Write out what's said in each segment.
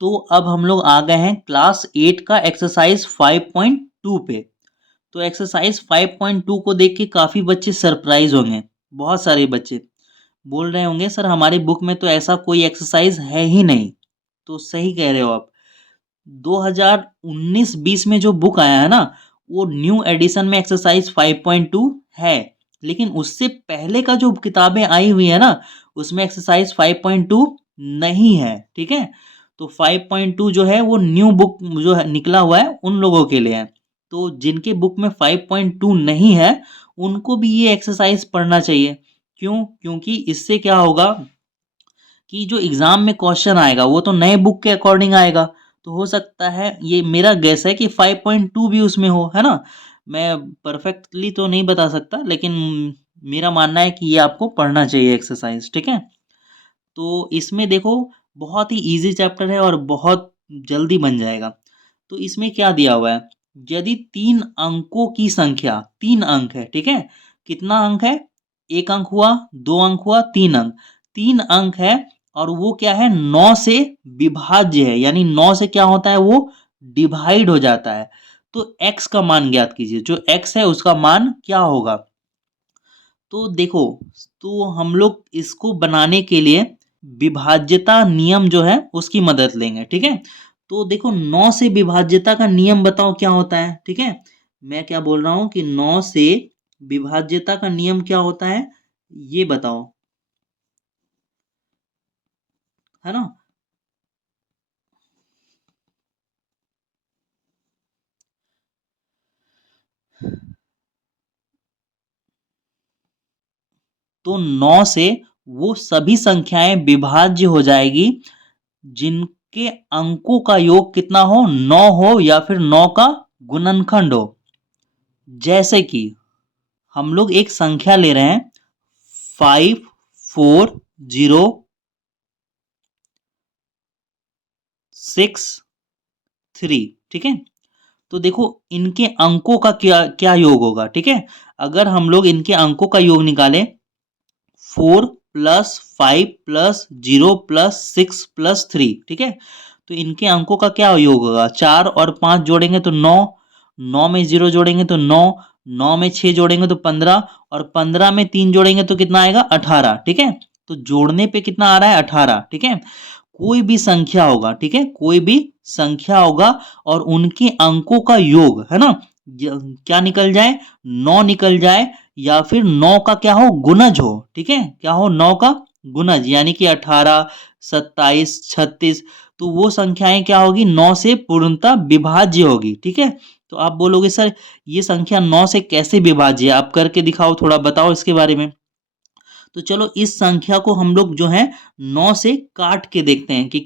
तो अब हम लोग आ गए हैं क्लास 8 का एक्सरसाइज 5.2 पे। तो एक्सरसाइज 5.2 को देख के काफ़ी बच्चे सरप्राइज होंगे। बहुत सारे बच्चे बोल रहे होंगे सर हमारी बुक में तो ऐसा कोई एक्सरसाइज है ही नहीं। तो सही कह रहे हो आप। 2019-20 में जो बुक आया है ना, वो न्यू एडिशन में एक्सरसाइज 5.2 है। लेकिन उससे पहले का जो किताबें आई हुई है ना, उसमें एक्सरसाइज 5.2 नहीं है। ठीक है, तो 5.2 जो है वो न्यू बुक जो है निकला हुआ है उन लोगों के लिए है। तो जिनके बुक में 5.2 नहीं है उनको भी ये एक्सरसाइज पढ़ना चाहिए। क्यों? क्योंकि इससे क्या होगा कि जो एग्जाम में क्वेश्चन आएगा वो तो नए बुक के अकॉर्डिंग आएगा। तो हो सकता है, ये मेरा गेस है कि 5.2 भी उसमें हो, है ना। मैं परफेक्टली तो नहीं बता सकता, लेकिन मेरा मानना है कि ये आपको पढ़ना चाहिए एक्सरसाइज। ठीक है, तो इसमें देखो बहुत ही इजी चैप्टर है और बहुत जल्दी बन जाएगा। तो इसमें क्या दिया हुआ है, यदि 3 अंकों की संख्या, 3 अंक है, ठीक है, कितना अंक है, 1 अंक हुआ, 2 अंक हुआ, 3 अंक, 3 अंक है, और वो क्या है, 9 से विभाज्य है, यानी 9 से क्या होता है, वो डिवाइड हो जाता है। तो x का मान ज्ञात कीजिए, जो x है उसका मान क्या होगा। तो देखो, तो हम लोग इसको बनाने के लिए विभाज्यता नियम जो है उसकी मदद लेंगे। ठीक है, तो देखो 9 से विभाज्यता का नियम बताओ क्या होता है। ठीक है, मैं क्या बोल रहा हूं कि 9 से विभाज्यता का नियम क्या होता है, ये बताओ, है ना। तो 9 से वो सभी संख्याएं विभाज्य हो जाएगी जिनके अंकों का योग कितना हो, 9 हो, या फिर 9 का गुणनखंड हो। जैसे कि हम लोग एक संख्या ले रहे हैं 54063। ठीक है, तो देखो इनके अंकों का क्या क्या योग होगा। ठीक है, अगर हम लोग इनके अंकों का योग निकालें, 4+5+0+6+3, ठीक है, तो इनके अंकों का क्या योग होगा, 4 और 5 जोड़ेंगे तो 9, 9 में 0 जोड़ेंगे तो 9, 9 में 6 जोड़ेंगे तो 15, और 15 में 3 जोड़ेंगे तो कितना आएगा, 18। ठीक है, तो जोड़ने पे कितना आ रहा है, 18। ठीक है, कोई भी संख्या होगा, ठीक है, कोई भी संख्या होगा और उनके अंकों का योग, है ना, क्या निकल जाए, 9 निकल जाए, या फिर 9 का क्या हो, गुणज हो। ठीक है, क्या हो, 9 का गुणज, यानी कि 18, 27, 36। तो वो संख्याएं क्या होगी, 9 से पूर्णतः विभाज्य होगी। ठीक है, तो आप बोलोगे सर ये संख्या 9 से कैसे विभाज्य है, आप करके दिखाओ, थोड़ा बताओ इसके बारे में। तो चलो इस संख्या को हम लोग जो है 9 से काट के देखते हैं कि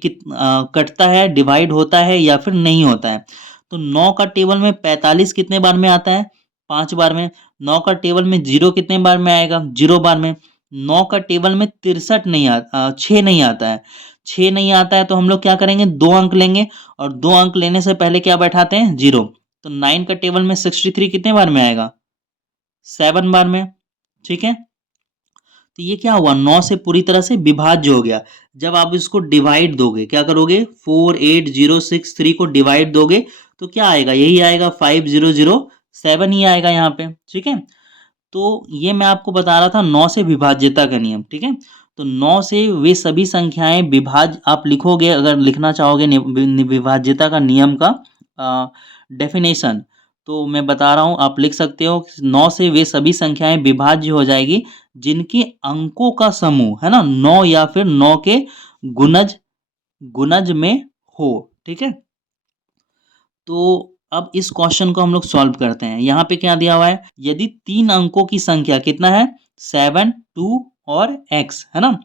कटता है, डिवाइड होता है या फिर नहीं होता है। तो 9 का टेबल में 45 कितने बार में आता है, 5 बार में। 9 का टेबल में 0 कितने बार में आएगा, 0 बार में। 9 का टेबल में 63 नहीं आता, 6 नहीं आता है, 6 नहीं आता है, तो हम लोग क्या करेंगे, 2 अंक लेंगे, और 2 अंक लेने से पहले क्या बैठाते हैं, 0। तो 9 का टेबल में 63 कितने बार में आएगा, 7 बार में। ठीक है, तो ये क्या हुआ, 9 से पूरी तरह से विभाज्य हो गया। जब आप इसको डिवाइड दोगे, क्या करोगे, 48063 को डिवाइड दोगे तो क्या आएगा, यही आएगा, 5007 ही आएगा यहाँ पे। ठीक है, तो ये मैं आपको बता रहा था 9 से विभाज्यता का नियम। ठीक है, तो 9 से वे सभी संख्याएं विभाज्य आप लिखोगे, अगर लिखना चाहोगे विभाज्यता का नियम का डेफिनेशन, तो मैं बता रहा हूं, आप लिख सकते हो, 9 से वे सभी संख्याएं विभाज्य हो जाएगी जिनके अंकों का समूह, है ना, 9 या फिर 9 के गुणज गुणज में हो। ठीक है, तो अब इस क्वेश्चन को हम लोग सॉल्व करते हैं। यहाँ पे क्या दिया हुआ है, यदि 3 अंकों की संख्या कितना है, 7, 2 और x, है ना,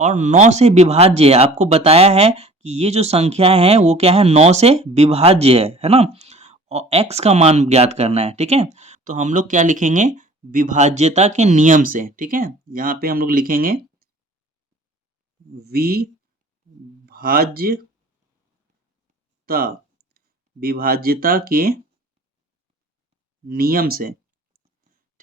और 9 से विभाज्य है, आपको बताया है कि ये जो संख्या है वो क्या है, 9 से विभाज्य है ना, और x का मान ज्ञात करना है। ठीक है, तो हम लोग क्या लिखेंगे, विभाज्यता के नियम से। ठीक है, यहाँ पे हम लोग लिखेंगे विभाज्यता, विभाज्यता के नियम से।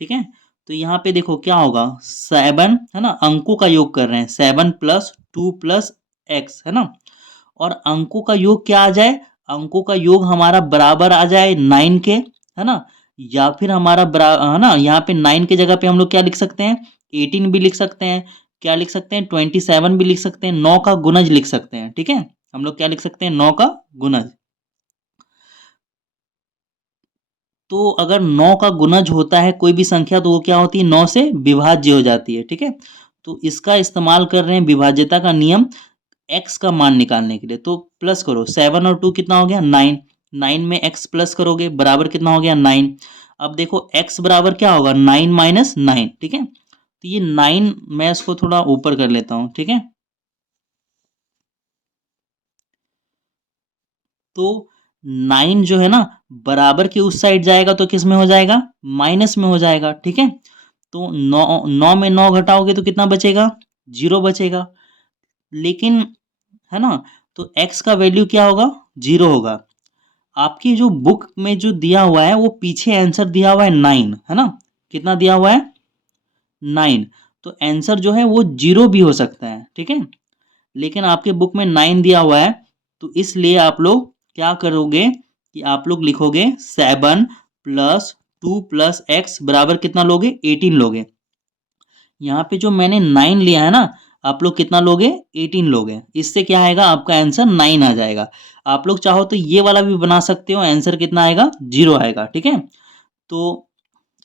ठीक है, तो यहाँ पे देखो क्या होगा, 7, है ना, अंकों का योग कर रहे हैं, 7+2+x, है ना, और अंकों का योग क्या आ जाए, अंकों का योग हमारा बराबर आ जाए 9 के, है ना, या फिर हमारा है ना, यहाँ पे 9 की जगह पे हम लोग क्या लिख सकते हैं, 18 भी लिख सकते हैं, क्या लिख सकते हैं, 27 भी लिख सकते हैं, 9 का गुणज लिख सकते हैं, ठीक है, हम लोग क्या लिख सकते हैं, 9 का गुणज। तो अगर 9 का गुणज होता है कोई भी संख्या तो वो क्या होती है, 9 से विभाज्य हो जाती है, ठीक है। तो इसका इस्तेमाल कर रहे हैं विभाज्यता का नियम x का मान निकालने के लिए। तो प्लस करो, 7 और 2 कितना हो गया, 9, 9 में x प्लस करोगे बराबर कितना हो गया, 9। अब देखो x बराबर क्या होगा, 9 माइनस 9, ठीक है। तो ये 9 मैं इसको थोड़ा ऊपर कर लेता हूँ, ठीक है। तो 9 जो है ना बराबर के उस साइड जाएगा तो किस में हो जाएगा, माइनस में हो जाएगा, ठीक है। तो 9 में 9 घटाओगे तो कितना बचेगा, 0 बचेगा। लेकिन है ना, तो x का वैल्यू क्या होगा, 0 होगा। आपकी जो बुक में जो दिया हुआ है वो पीछे आंसर दिया हुआ है 9, है ना, कितना दिया हुआ है, 9। तो आंसर जो है वो 0 भी हो सकता है, ठीक है। लेकिन आपके बुक में 9 दिया हुआ है, तो इसलिए आप लोग क्या करोगे कि आप लोग लिखोगे 7 प्लस 2 प्लस एक्स बराबर कितना लोगे, 18 लोगे। यहाँ पे जो मैंने 9 लिया है ना, आप लोग कितना लोगे, 18 लोगे। इससे क्या आएगा, आपका आंसर 9 आ जाएगा। आप लोग चाहो तो ये वाला भी बना सकते हो, आंसर कितना आएगा, 0 आएगा, ठीक है। तो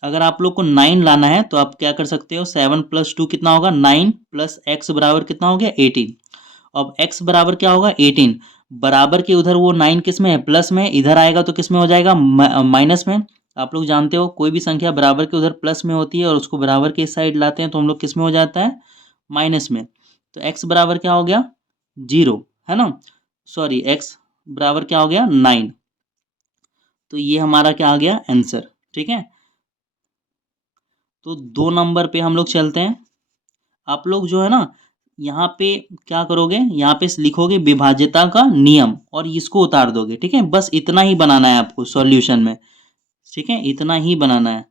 अगर आप लोग को 9 लाना है तो आप क्या कर सकते हो, 7 प्लस 2 कितना होगा, 9 प्लस एक्स बराबर कितना हो गया, 18। अब x बराबर क्या होगा, 18। बराबर के उधर वो 9 किस में है, प्लस में, इधर आएगा तो किस में हो जाएगा, माइनस में। आप लोग जानते हो कोई भी संख्या बराबर के उधर प्लस में होती है और उसको बराबर के इस साइड लाते हैं तो हम लोग किस में हो जाता है, माइनस में। तो x बराबर क्या हो गया, 0, है ना, सॉरी x बराबर क्या हो गया, 9। तो ये हमारा क्या आ गया, आंसर, ठीक है। तो 2 नंबर पे हम लोग चलते हैं। आप लोग जो है ना यहाँ पे क्या करोगे, यहाँ पे लिखोगे विभाज्यता का नियम और इसको उतार दोगे, ठीक है। बस इतना ही बनाना है आपको सॉल्यूशन में, ठीक है, इतना ही बनाना है।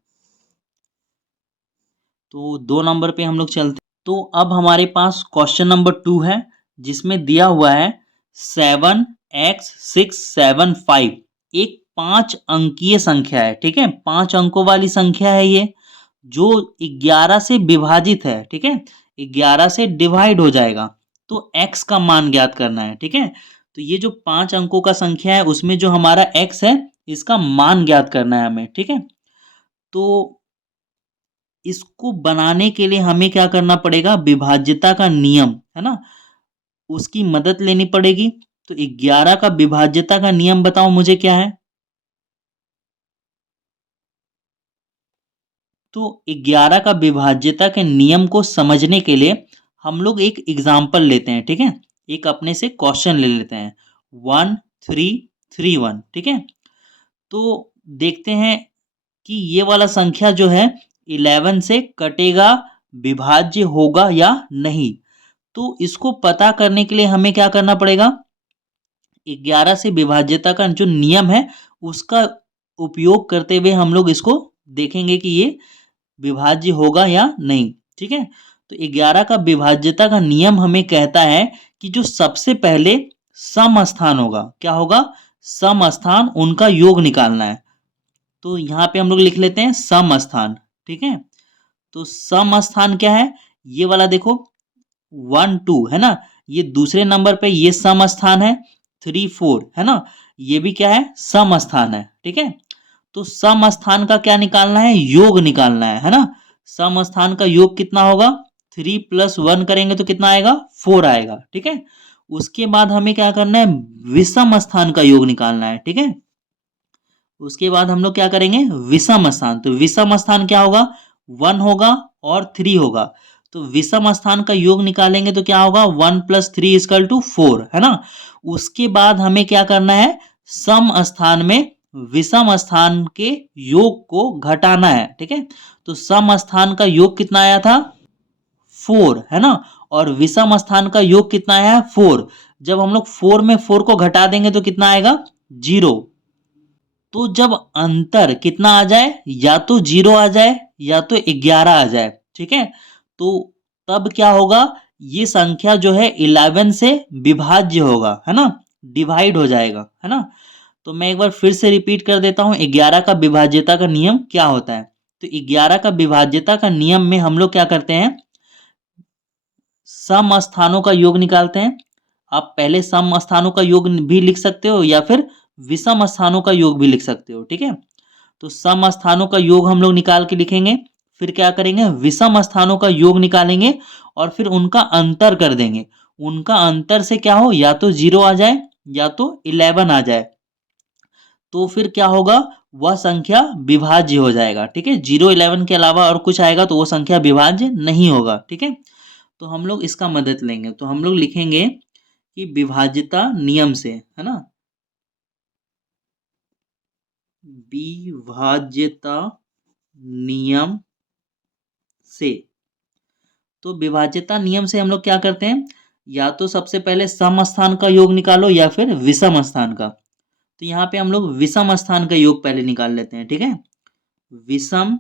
तो 2 नंबर पे हम लोग चलते हैं। तो अब हमारे पास क्वेश्चन नंबर 2 है जिसमें दिया हुआ है 7x675, एक 5 अंकीय संख्या है, ठीक है, 5 अंकों वाली संख्या है ये, जो 11 से विभाजित है, ठीक है, 11 से डिवाइड हो जाएगा। तो x का मान ज्ञात करना है, ठीक है। तो ये जो 5 अंकों का संख्या है उसमें जो हमारा x है इसका मान ज्ञात करना है हमें, ठीक है। तो इसको बनाने के लिए हमें क्या करना पड़ेगा, विभाज्यता का नियम, है ना, उसकी मदद लेनी पड़ेगी। तो 11 का विभाज्यता का नियम बताओ मुझे क्या है। तो 11 का विभाज्यता के नियम को समझने के लिए हम लोग एक एग्जाम्पल लेते हैं, ठीक है, एक अपने से क्वेश्चन ले लेते हैं, 1331, ठीक है। तो देखते हैं कि ये वाला संख्या जो है 11 से कटेगा, विभाज्य होगा या नहीं। तो इसको पता करने के लिए हमें क्या करना पड़ेगा, 11 से विभाज्यता का जो नियम है उसका उपयोग करते हुए हम लोग इसको देखेंगे कि ये विभाज्य होगा या नहीं, ठीक है। तो 11 का विभाज्यता का नियम हमें कहता है कि जो सबसे पहले सम स्थान होगा, क्या होगा, सम स्थान, उनका योग निकालना है। तो यहाँ पे हम लोग लिख लेते हैं सम स्थान, ठीक है। तो सम स्थान क्या है, ये वाला देखो 1 2 है ना, ये दूसरे नंबर पे ये सम स्थान है, 3 4 है ना, ये भी क्या है, सम स्थान है, ठीक है। तो सम स्थान का क्या निकालना है, योग निकालना है ना। सम स्थान का योग कितना होगा, 3 + 1 करेंगे तो कितना आएगा, 4 आएगा, ठीक है। उसके बाद हमें क्या करना है, विषम स्थान का योग निकालना है, ठीक है। उसके बाद हम लोग क्या करेंगे, विषम स्थान। तो विषम स्थान क्या होगा, 1 होगा और 3 होगा। तो विषम स्थान का योग निकालेंगे तो क्या होगा, 1 + 3 = 4, है ना। उसके बाद हमें क्या करना है, सम स्थान में विषम स्थान के योग को घटाना है, ठीक है। तो सम स्थान का योग कितना आया था, 4, है ना, और विषम स्थान का योग कितना आया है, 4। जब हम लोग 4 में 4 को घटा देंगे तो कितना आएगा, 0। तो जब अंतर कितना आ जाए, या तो 0 आ जाए या तो 11 आ जाए, ठीक है। तो तब क्या होगा, ये संख्या जो है 11 से विभाज्य होगा, है ना, डिवाइड हो जाएगा, है ना। तो मैं एक बार फिर से रिपीट कर देता हूं, 11 का विभाज्यता का नियम क्या होता है। तो 11 का विभाज्यता का नियम में हम लोग क्या करते हैं, सम स्थानों का योग निकालते हैं। आप पहले सम स्थानों का योग भी लिख सकते हो या फिर विषम स्थानों का योग भी लिख सकते हो, ठीक है। तो सम स्थानों का योग हम लोग निकाल के लिखेंगे, फिर क्या करेंगे, विषम स्थानों का योग निकालेंगे और फिर उनका अंतर कर देंगे। उनका अंतर से क्या हो, या तो 0 आ जाए या तो 11 आ जाए, तो फिर क्या होगा, वह संख्या विभाज्य हो जाएगा, ठीक है। 0 11 के अलावा और कुछ आएगा तो वो संख्या विभाज्य नहीं होगा, ठीक है। तो हम लोग इसका मदद लेंगे, तो हम लोग लिखेंगे कि विभाज्यता नियम से, है ना, विभाज्यता नियम से। तो विभाज्यता नियम से हम लोग क्या करते हैं, या तो सबसे पहले सम स्थान का योग निकालो या फिर विषम स्थान का। तो यहाँ पे हम लोग विषम स्थान का योग पहले निकाल लेते हैं, ठीक है। विषम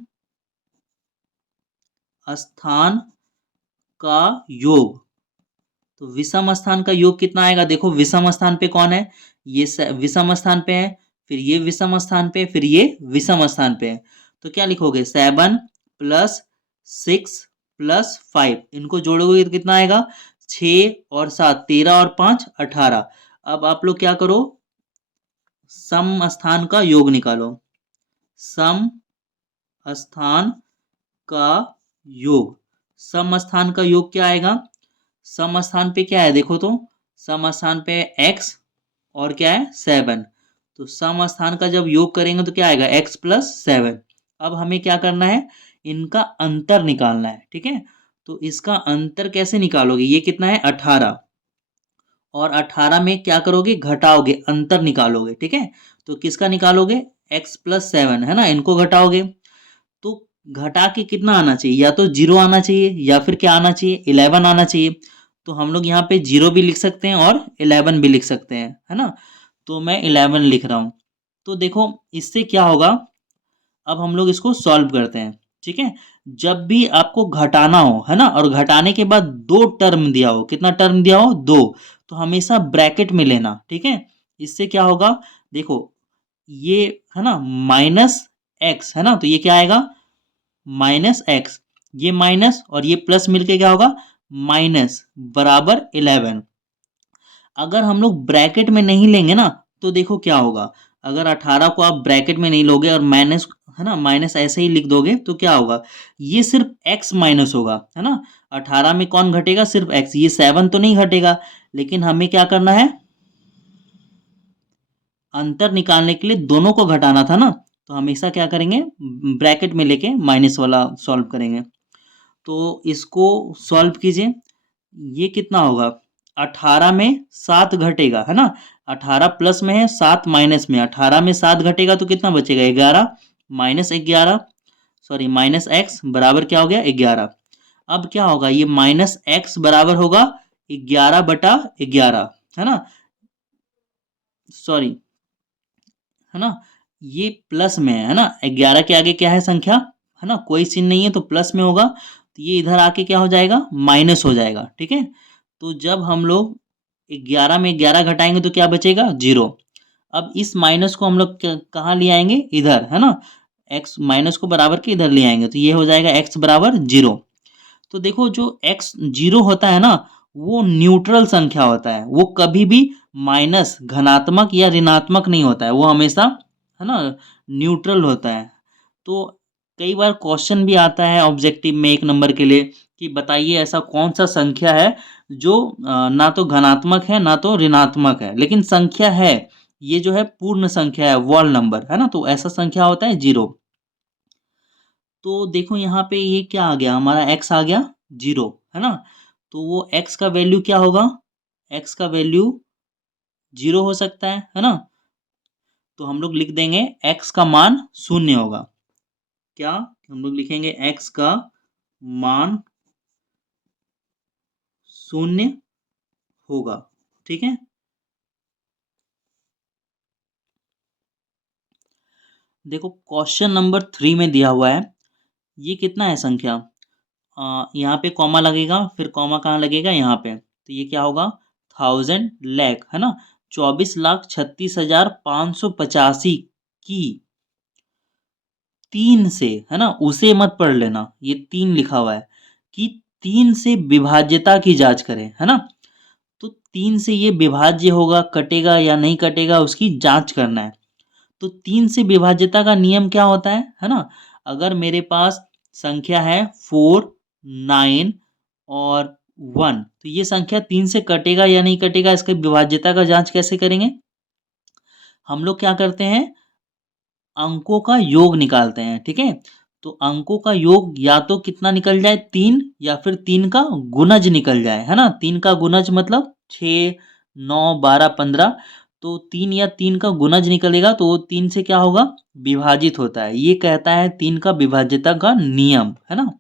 स्थान का योग, तो विषम स्थान का योग कितना आएगा, देखो विषम स्थान पे कौन है, ये विषम स्थान पे है, फिर ये विषम स्थान पे, फिर ये विषम स्थान पे है। तो क्या लिखोगे, 7 प्लस 6 प्लस 5, इनको जोड़ोगे तो कितना आएगा, 6 और 7 13 और 5 18। अब आप लोग क्या करो, सम स्थान का योग निकालो। सम स्थान का योग, सम स्थान का योग क्या आएगा, सम स्थान पे क्या है देखो, तो सम स्थान पे x और क्या है 7। तो सम स्थान का जब योग करेंगे तो क्या आएगा, x प्लस 7। अब हमें क्या करना है, इनका अंतर निकालना है, ठीक है। तो इसका अंतर कैसे निकालोगे, ये कितना है 18, और 18 में क्या करोगे, घटाओगे, अंतर निकालोगे, ठीक है। तो किसका निकालोगे, x प्लस 7, है ना, इनको घटाओगे। तो घटा के कितना आना चाहिए, या तो 0 आना चाहिए या फिर क्या आना चाहिए, 11 आना चाहिए। तो हम लोग यहाँ पे 0 भी लिख सकते हैं और 11 भी लिख सकते हैं, है ना। तो मैं 11 लिख रहा हूँ। तो देखो इससे क्या होगा, अब हम लोग इसको सॉल्व करते हैं, ठीक है। जब भी आपको घटाना हो, है ना, और घटाने के बाद दो टर्म दिया हो, कितना टर्म दिया हो, दो, तो हमेशा ब्रैकेट में लेना, ठीक है। इससे क्या होगा, देखो ये है ना माइनस एक्स, है ना, तो ये क्या आएगा, माइनस एक्स, ये माइनस और ये प्लस मिलके क्या होगा, माइनस बराबर 11। अगर हम लोग ब्रैकेट में नहीं लेंगे ना, तो देखो क्या होगा, अगर 18 को आप ब्रैकेट में नहीं लोगे और माइनस, है ना, माइनस ऐसे ही लिख दोगे तो क्या होगा, ये सिर्फ x माइनस होगा, है ना। 18 में कौन घटेगा, सिर्फ x, ये 7 तो नहीं घटेगा। लेकिन हमें क्या करना है, अंतर निकालने के लिए दोनों को घटाना था ना, तो हमेशा क्या करेंगे, ब्रैकेट में लेके माइनस वाला सॉल्व करेंगे। तो इसको सॉल्व कीजिए, ये कितना होगा, 18 में 7 घटेगा, है ना, 18 प्लस में है, 7 माइनस में, 18 में 7 घटेगा तो कितना बचेगा, 11, माइनस 11, सॉरी माइनस एक्स बराबर क्या हो गया, 11। अब क्या होगा, ये माइनस एक्स बराबर होगा 11/11, है ना, सॉरी, है ना, ये प्लस में है ना, 11 के आगे क्या है संख्या, है ना, कोई चिन्ह नहीं है तो प्लस में होगा, तो ये इधर आके क्या हो जाएगा, माइनस हो जाएगा, ठीक है। तो जब हम लोग 11 में 11 घटाएंगे तो क्या बचेगा, 0। अब इस माइनस को हम लोग कहाँ ले आएंगे, इधर, है ना, x माइनस को बराबर के इधर ले आएंगे तो ये हो जाएगा x बराबर 0। तो देखो जो x 0 होता है ना, वो न्यूट्रल संख्या होता है, वो कभी भी माइनस, धनात्मक या ऋणात्मक नहीं होता है, वो हमेशा, है ना, न्यूट्रल होता है। तो कई बार क्वेश्चन भी आता है ऑब्जेक्टिव में 1 नंबर के लिए, कि बताइए ऐसा कौन सा संख्या है जो ना तो धनात्मक है ना तो ऋणात्मक है, लेकिन संख्या है, ये जो है पूर्ण संख्या है, वॉल नंबर, है ना, तो ऐसा संख्या होता है 0। तो देखो यहाँ पे ये क्या आ गया, हमारा x आ गया 0, है ना। तो वो x का वैल्यू क्या होगा, x का वैल्यू 0 हो सकता है ना। तो हम लोग लिख देंगे x का मान 0 होगा, क्या हम लोग लिखेंगे, x का मान 0 होगा, ठीक है। देखो क्वेश्चन नंबर 3 में दिया हुआ है, ये कितना है संख्या, यहाँ पे कॉमा लगेगा, फिर कॉमा कहाँ लगेगा, यहाँ पे, तो ये क्या होगा, 1000 लाख, है ना, 24,36,585 की 3 से, है ना, उसे मत पढ़ लेना, ये 3 लिखा हुआ है कि 3 से विभाज्यता की जांच करें, है ना। तो 3 से ये विभाज्य होगा, कटेगा या नहीं कटेगा, उसकी जांच करना है। तो 3 से विभाज्यता का नियम क्या होता है ना, अगर मेरे पास संख्या है 4, 9 और 1, तो ये संख्या 3 से कटेगा या नहीं कटेगा, इसके विभाज्यता का जांच कैसे करेंगे, हम लोग क्या करते हैं, अंकों का योग निकालते हैं, ठीक है। तो अंकों का योग या तो कितना निकल जाए, 3, या फिर 3 का गुणज निकल जाए, है ना, 3 का गुणज मतलब 6, 9, 12, 15, तो 3 या 3 का गुणज निकलेगा तो वो 3 से क्या होगा, विभाजित होता है, ये कहता है 3 का विभाज्यता का नियम, है ना।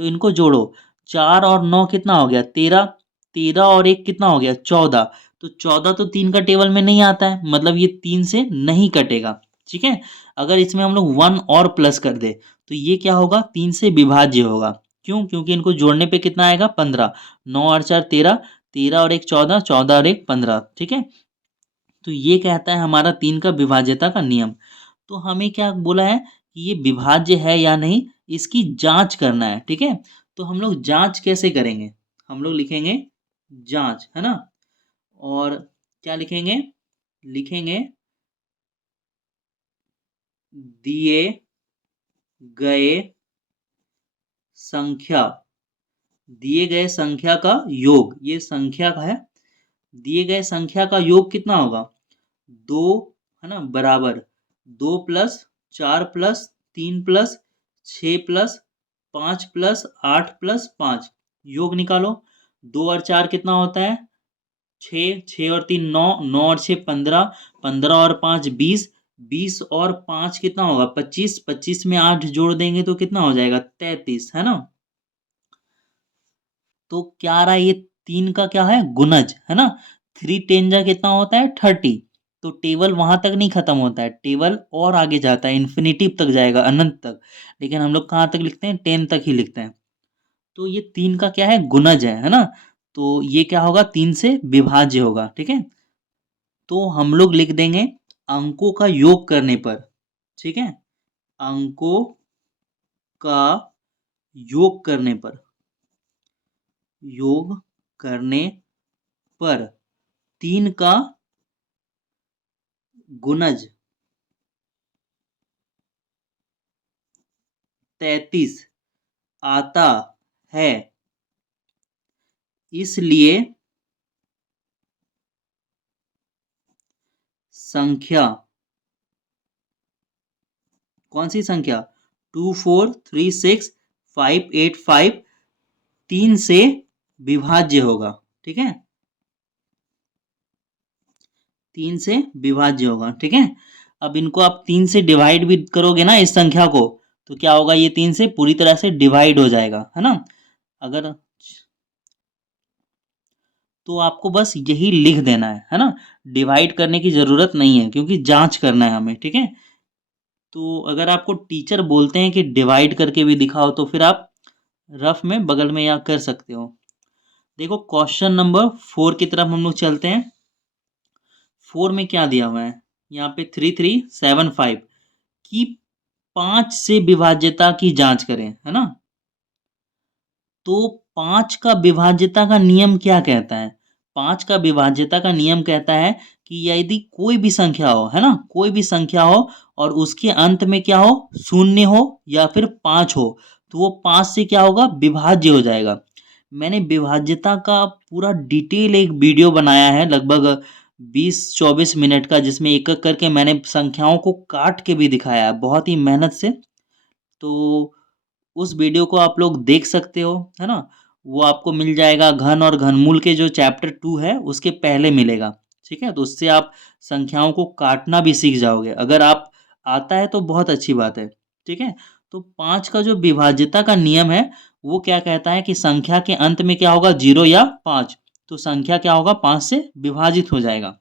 तो इनको जोड़ो, 4 और 9 कितना हो गया, 13, 13 और 1 कितना हो गया, 14, तो 14 तो 3 का टेबल में नहीं आता है, मतलब ये 3 से नहीं कटेगा, ठीक है। अगर इसमें हम लोग 1 और प्लस कर दे तो ये क्या होगा, 3 से विभाज्य होगा, क्यों, क्योंकि इनको जोड़ने पे कितना आएगा, 15, 9 और 4 13, 13 और 1 14, 14 और 1 15, ठीक है। तो ये कहता है हमारा 3 का विभाज्यता का नियम। तो हमें क्या बोला है कि ये विभाज्य है या नहीं, इसकी जांच करना है, ठीक है। तो हम लोग जांच कैसे करेंगे, हम लोग लिखेंगे जांच, है ना, और क्या लिखेंगे, लिखेंगे दिए गए संख्या, दिए गए संख्या का योग, ये संख्या का है, दिए गए संख्या का योग कितना होगा, 2, है ना, बराबर 2 plus 4 plus 3 plus 6 plus 5 plus 8 plus 5, योग निकालो, 2 और 4 कितना होता है, 6, 6 और 3 9, 9 और 6 15, 15 और 5 20, 20 और 5 कितना होगा, 25, 25 में 8 जोड़ देंगे तो कितना हो जाएगा, 33, है ना। तो क्या आ रहा है, ये 3 का क्या है, गुणज, है ना, 3 10 जा कितना होता है, 30, तो टेबल वहां तक नहीं खत्म होता है, टेबल और आगे जाता है, इन्फिनिटी तक जाएगा, अनंत तक, लेकिन हम लोग कहाँ तक लिखते हैं, 10 तक ही लिखते हैं। तो ये 3 का क्या है, गुणज है ना, तो ये क्या होगा, 3 से विभाज्य होगा, ठीक है। तो हम लोग लिख देंगे अंकों का योग करने पर, ठीक है, अंकों का योग करने पर, योग करने पर 3 का गुणज 33 आता है, इसलिए संख्या, कौन सी संख्या, 2436585 3 से विभाज्य होगा, ठीक है, 3 से विभाज्य होगा, ठीक है। अब इनको आप 3 से डिवाइड भी करोगे ना इस संख्या को, तो क्या होगा, ये 3 से पूरी तरह से डिवाइड हो जाएगा, है ना। अगर, तो आपको बस यही लिख देना है ना, डिवाइड करने की जरूरत नहीं है, क्योंकि जांच करना है हमें, ठीक है। तो अगर आपको टीचर बोलते हैं कि डिवाइड करके भी दिखाओ, तो फिर आप रफ में बगल में या कर सकते हो। देखो क्वेश्चन नंबर 4 की तरफ हम लोग चलते हैं। 4 में क्या दिया हुआ है, यहाँ पे 3375 की 5 से विभाज्यता की जांच करें, है ना। तो 5 का विभाज्यता का नियम क्या कहता है, 5 का विभाज्यता का नियम कहता है कि यदि कोई भी संख्या हो, है ना, कोई भी संख्या हो और उसके अंत में क्या हो, शून्य हो या फिर 5 हो, तो वो 5 से क्या होगा, विभाज्य हो जाएगा। मैंने विभाज्यता का पूरा डिटेल एक वीडियो बनाया है, लगभग 20-24 मिनट का, जिसमें एक एक करके मैंने संख्याओं को काट के भी दिखाया है बहुत ही मेहनत से। तो उस वीडियो को आप लोग देख सकते हो, है ना, वो आपको मिल जाएगा, घन और घनमूल के जो चैप्टर 2 है उसके पहले मिलेगा, ठीक है। तो उससे आप संख्याओं को काटना भी सीख जाओगे, अगर आप आता है तो बहुत अच्छी बात है, ठीक है। तो 5 का जो विभाज्यता का नियम है वो क्या कहता है कि संख्या के अंत में क्या होगा, 0 या 5, तो संख्या क्या होगा, 5 से विभाजित हो जाएगा।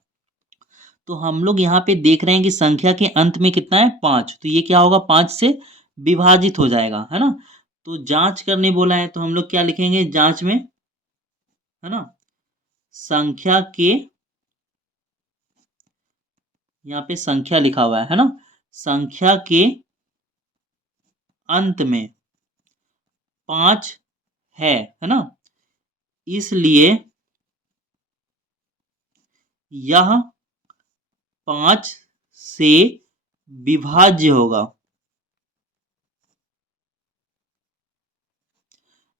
तो हम लोग यहाँ पे देख रहे हैं कि संख्या के अंत में कितना है, 5, तो ये क्या होगा, 5 से विभाजित हो जाएगा, है ना। तो जांच करने बोला है तो हम लोग क्या लिखेंगे जांच में, है ना, संख्या के, यहाँ पे संख्या लिखा हुआ है ना, संख्या के अंत में 5 है ना, इसलिए यह 5 से विभाज्य होगा।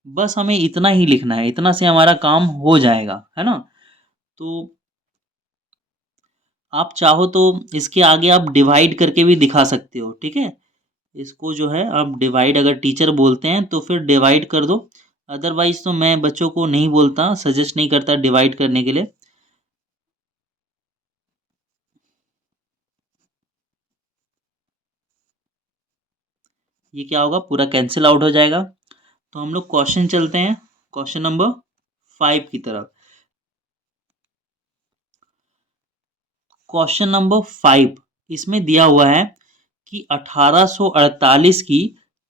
बस हमें इतना ही लिखना है, इतना से हमारा काम हो जाएगा, है ना। तो आप चाहो तो इसके आगे आप डिवाइड करके भी दिखा सकते हो, ठीक है। इसको जो है आप डिवाइड, अगर टीचर बोलते हैं तो फिर डिवाइड कर दो, अदरवाइज तो मैं बच्चों को नहीं बोलता, सजेस्ट नहीं करता डिवाइड करने के लिए। ये क्या होगा, पूरा कैंसिल आउट हो जाएगा। तो हम लोग क्वेश्चन चलते हैं, क्वेश्चन नंबर 5 की तरफ। क्वेश्चन नंबर 5 इसमें दिया हुआ है कि 1848 की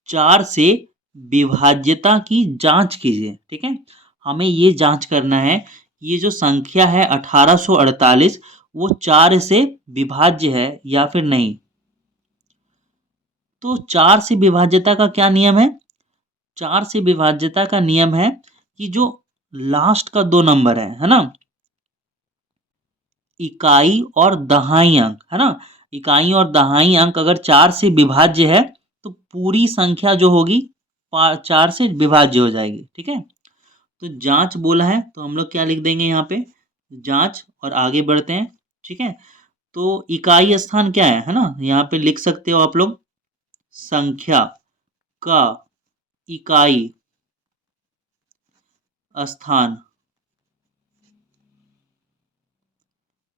4 से विभाज्यता की जांच कीजिए, ठीक है। हमें ये जांच करना है, ये जो संख्या है 1848 वो 4 से विभाज्य है या फिर नहीं। तो 4 से विभाज्यता का क्या नियम है, 4 से विभाज्यता का नियम है कि जो लास्ट का 2 नंबर है ना, इकाई और दहाई अंक, है ना, इकाई और दहाई अंक अगर 4 से विभाज्य है तो पूरी संख्या जो होगी 4 से विभाज्य हो जाएगी, ठीक है। तो जांच बोला है तो हम लोग क्या लिख देंगे यहाँ पे, जांच, और आगे बढ़ते हैं, ठीक है। तो इकाई स्थान क्या है ना, यहाँ पे लिख सकते हो आप लोग, संख्या का इकाई स्थान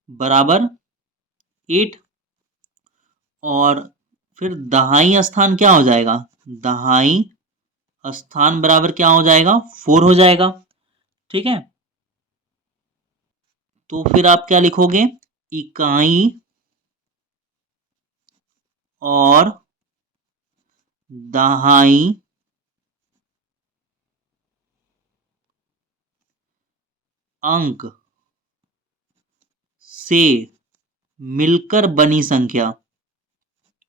बराबर 8, और फिर दहाई स्थान क्या हो जाएगा, दहाई स्थान बराबर क्या हो जाएगा, 4 हो जाएगा, ठीक है। तो फिर आप क्या लिखोगे, इकाई और दहाई अंक से मिलकर बनी संख्या,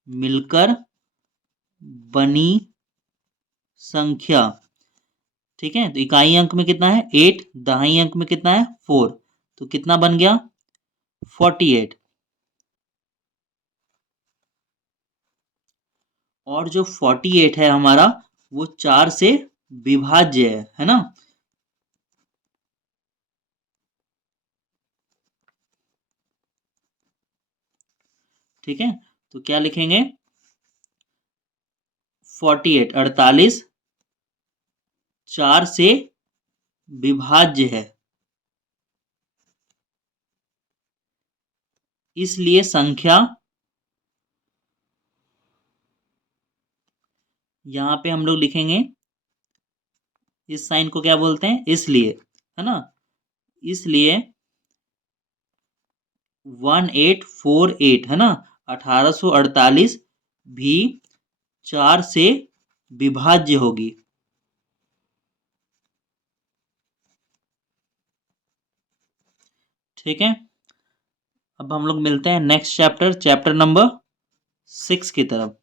मिलकर बनी संख्या, ठीक है। तो इकाई अंक में कितना है 8, दहाई अंक में कितना है 4, तो कितना बन गया 48। और जो 48 है हमारा वो 4 से विभाज्य है ना। ठीक है, तो क्या लिखेंगे, 48 48 4 से विभाज्य है, इसलिए संख्या, यहां पे हम लोग लिखेंगे, इस साइन को क्या बोलते हैं, इसलिए, है ना, इसलिए 1848 है ना, 1848 भी 4 से विभाज्य होगी। ठीक है, अब हम लोग मिलते हैं नेक्स्ट चैप्टर, चैप्टर नंबर 6 की तरफ।